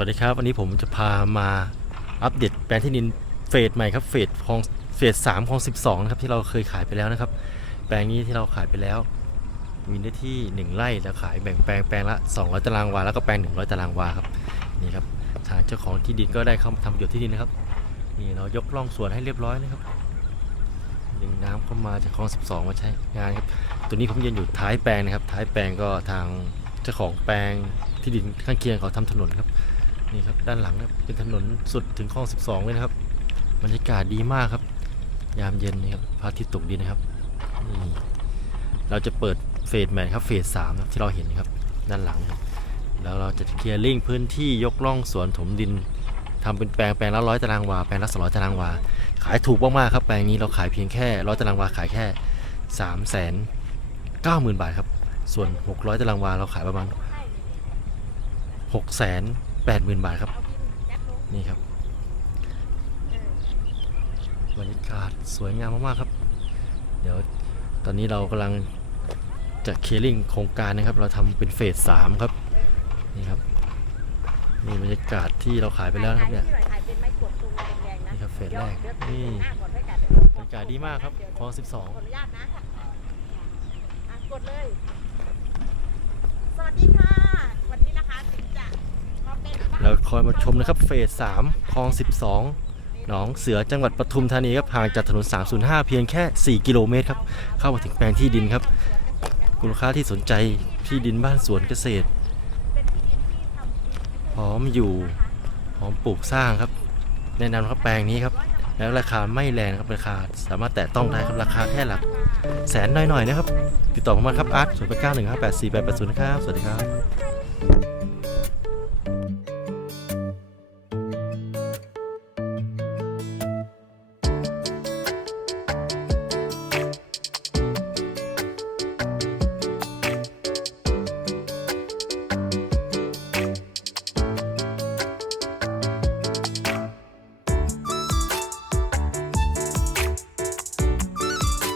วัสดีครับ วันนี้ผมจะพามาอัปเดตแปลงที่ดินเฟสใหม่ครับเฟสของเฟสสามของสิบสองนะครับที่เราเคยขายไปแล้วนะครับ แปลงนี้ที่เราขายไปแล้ว มีเนื้อที่1ไร่แล้วขายแบ่งแปลงแปลงละ200ตารางวาแล้วก็แปลง100ตารางวาครับนี่ครับทางเจ้าของที่ดินก็ได้เข้ามาทำประโยชน์ที่ดินนะครับนี่เรายกร่องสวนให้เรียบร้อยนะครับดึงน้ำเข้ามาจากคลอง12มาใช้งานครับตัวนี้ผมยืนอยู่ท้ายแปลงนะครับ ท้ายแปลงก็ทางเจ้าของแปลงที่ดินข้างเคียงเขาทำถนนครับ นี่ครับด้านหลังครับเป็นถนนสุดถึงคลอง 12 เลยนะครับบรรยากาศดีมากครับ ยามเย็นนี่ครับพระอาทิตย์ตกดินนะครับนี่เราจะเปิดเฟสใหม่ครับเฟสสามนะครับที่เราเห็นนครับด้านหลังครับแล้วเราจะเคลียร์ลิงพื้นที่ยกร่องสวนถมดินทำเป็นแปลงแปลงละร้อยตารางวาแปลงละสองร้อยตารางวา ขายถูกมากๆครับแปลงนี้เราขายเพียงแค่ร้อยตารางวาขายแค่สามแสนเก้าหมื่นบาทครับส่วน600ตารางวาเราขายประมาณหกแสน 6 8 0 0 0 0บาทครับ นี่ครับบรรยากาศสวยงามมากๆครับ เดี๋ยวตอนนี้เรากำลังจะเคลียร์ลิงโครงการนะครับ เราทำเป็นเฟสสามครับ นี่ครับนี่บรรยากาศที่เราขายไปแล้วนะครับเนี่ยนี่ครับเฟสแรกนี่บรรยากาศดีมากครับคลองขออนุญาตนะอะกดเลย สวัสดีค่ะ วันนี้นะคะถึงจะมา เราคอยมาชมนะครับเฟส3คลอง 12 หนองเสือจังหวัดปทุมธานีครับห่างจากถนน 305 เพียงแค่ 4 กิโลเมตรครับ เข้ามาถึงแปลงที่ดินครับ คุณลูกค้าที่สนใจที่ดินบ้านสวนเกษตร พร้อมอยู่พร้อมปลูกสร้างครับ แนะนำครับแปลงนี้ครับ แล้วราคาไม่แรงครับราคาสามารถแตะต้องได้ครับราคาแค่หลักแสนหน่อยๆนะครับ ติดต่อผมมาครับอาร์ตศูนย์แปดเก้าหนึ่งห้าแปดสี่แปดแปดศูนย์นะครับ สวัสดีครับ